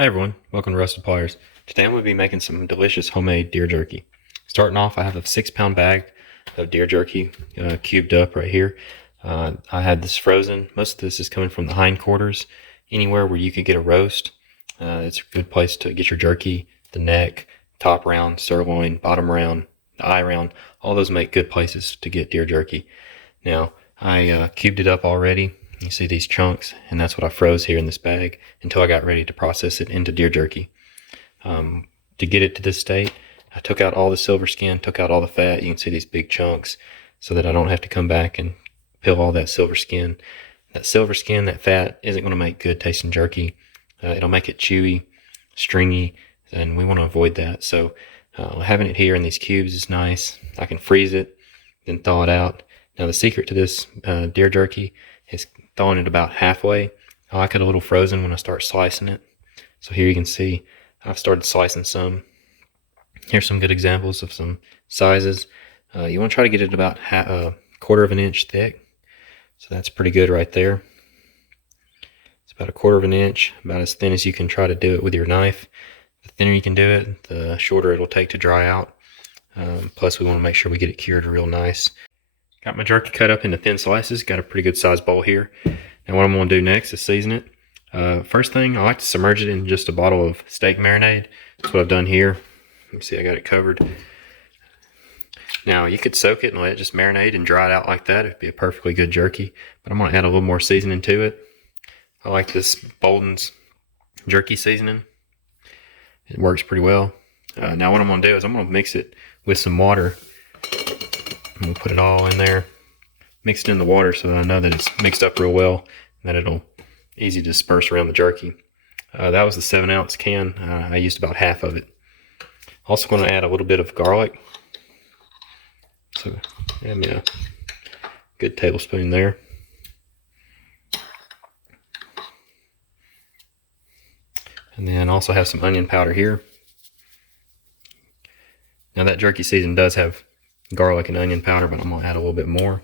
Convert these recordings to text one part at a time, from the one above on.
Hi everyone, welcome to Rusted Pliers. Today I'm going to be making some delicious homemade deer jerky. Starting off, I have a 6-pound bag of deer jerky cubed up right here. I had this frozen. Most of this is coming from the hindquarters. Anywhere where you could get a roast, it's a good place to get your jerky. The neck, top round, sirloin, bottom round, the eye round, all those make good places to get deer jerky. Now, I cubed it up already. You see these chunks, and that's what I froze here in this bag until I got ready to process it into deer jerky. To get it to this state, I took out all the silver skin, took out all the fat. You can see these big chunks so that I don't have to come back and peel all that silver skin. That silver skin, that fat, isn't going to make good tasting jerky. It'll make it chewy, stringy, and we want to avoid that. So having it here in these cubes is nice. I can freeze it, then thaw it out. Now the secret to this deer jerky is thawing it about halfway. I like it a little frozen when I start slicing it. So here you can see I've started slicing some. Here's some good examples of some sizes. You want to try to get it about a quarter of an inch thick. So that's pretty good right there. It's about a quarter of an inch, about as thin as you can try to do it with your knife. The thinner you can do it, the shorter it'll take to dry out. Plus we want to make sure we get it cured real nice. Got my jerky cut up into thin slices. Got a pretty good sized bowl here. Now what I'm going to do next is season it. First thing, I like to submerge it in just a bottle of steak marinade. That's what I've done here. Let me see, I got it covered. Now you could soak it and let it just marinate and dry it out like that. It'd be a perfectly good jerky. But I'm going to add a little more seasoning to it. I like this Bolden's jerky seasoning. It works pretty well. Now what I'm going to do is I'm going to mix it with some water. I'm going to put it all in there, mix it in the water so that I know that it's mixed up real well and that it'll easy to disperse around the jerky. That was the 7-ounce can. I used about half of it. Also going to add a little bit of garlic. So add me a good tablespoon there. And then also have some onion powder here. Now that jerky season does have garlic and onion powder, but I'm going to add a little bit more.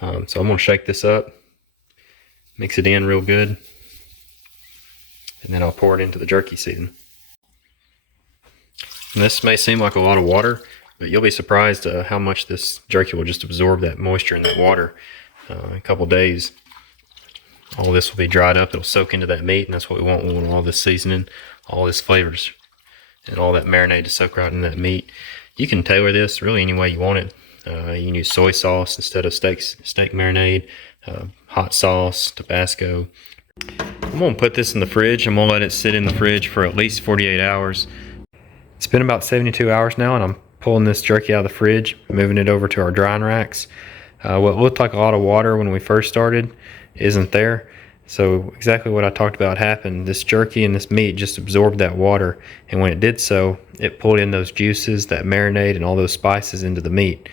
So I'm going to shake this up, mix it in real good, and then I'll pour it into the jerky season. And this may seem like a lot of water, but you'll be surprised how much this jerky will just absorb that moisture in that water. In a couple days, all this will be dried up. It'll soak into that meat, and that's what we want. We want all this seasoning, all this flavors, and all that marinade to soak right in that meat. You can tailor this really any way you want it. You can use soy sauce instead of steak marinade, hot sauce, Tabasco. I'm going to put this in the fridge. I'm going to let it sit in the fridge for at least 48 hours. It's been about 72 hours now, and I'm pulling this jerky out of the fridge, moving it over to our drying racks. What looked like a lot of water when we first started isn't there. So exactly what I talked about happened. This jerky and this meat just absorbed that water, and when it did so, it pulled in those juices, that marinade, and all those spices into the meat.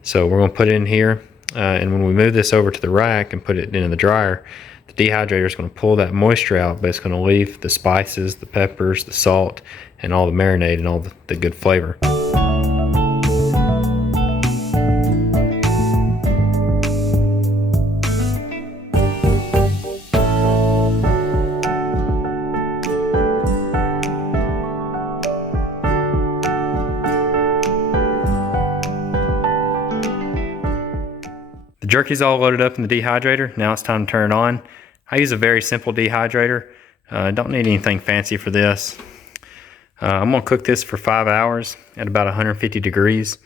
So we're going to put it in here, and when we move this over to the rack and put it in the dryer, the dehydrator is going to pull that moisture out, but it's going to leave the spices, the peppers, the salt, and all the marinade and all the good flavor. The jerky's all loaded up in the dehydrator. Now it's time to turn it on. I use a very simple dehydrator. Don't need anything fancy for this. I'm going to cook this for 5 hours at about 150 degrees.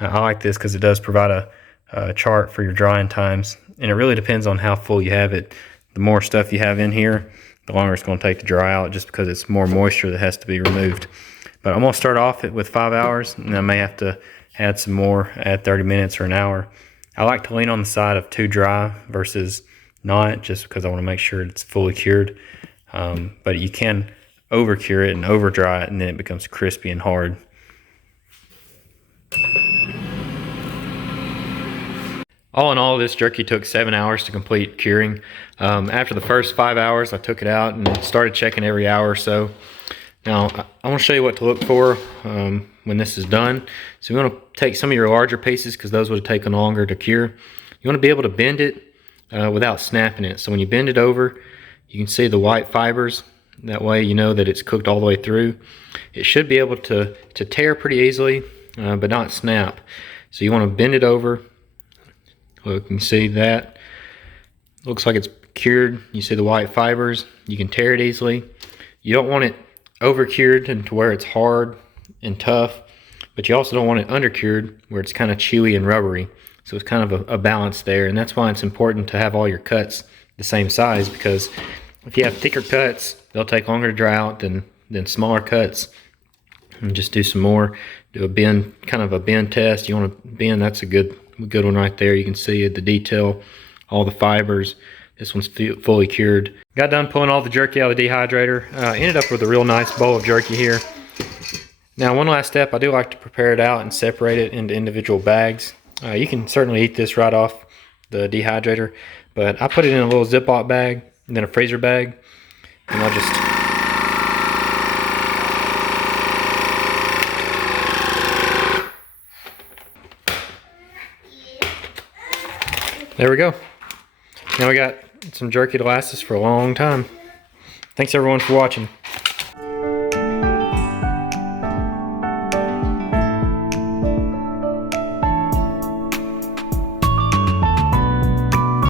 I like this because it does provide a chart for your drying times. And it really depends on how full you have it. The more stuff you have in here, the longer it's going to take to dry out, just because it's more moisture that has to be removed. But I'm going to start off with 5 hours, and I may have to add some more, add 30 minutes or an hour. I like to lean on the side of too dry versus not, just because I want to make sure it's fully cured. But you can over cure it and over dry it, and then it becomes crispy and hard. All in all, this jerky took 7 hours to complete curing. After the first 5 hours, I took it out and started checking every hour or so. Now, I want to show you what to look for when this is done. So you want to take some of your larger pieces, because those would have taken longer to cure. You want to be able to bend it without snapping it. So when you bend it over, you can see the white fibers That way you know that it's cooked all the way through. It should be able to tear pretty easily, but not snap. So you want to bend it over. Look, you can see that. Looks like it's cured. You see the white fibers. You can tear it easily. You don't want it over cured and to where it's hard and tough, but you also don't want it under cured where it's kind of chewy and rubbery. So it's kind of a balance there, and that's why it's important to have all your cuts the same size, because if you have thicker cuts, they'll take longer to dry out than smaller cuts. And just do some more. Do a bend, kind of a bend test. You want to bend, that's a good one right there. You can see the detail, all the fibers. This one's fully cured. Got done pulling all the jerky out of the dehydrator. Ended up with a real nice bowl of jerky here. Now, one last step, I do like to prepare it out and separate it into individual bags. You can certainly eat this right off the dehydrator, but I put it in a little Ziploc bag and then a freezer bag, and I'll just there we go. Now we got some jerky to last us for a long time. Thanks everyone for watching.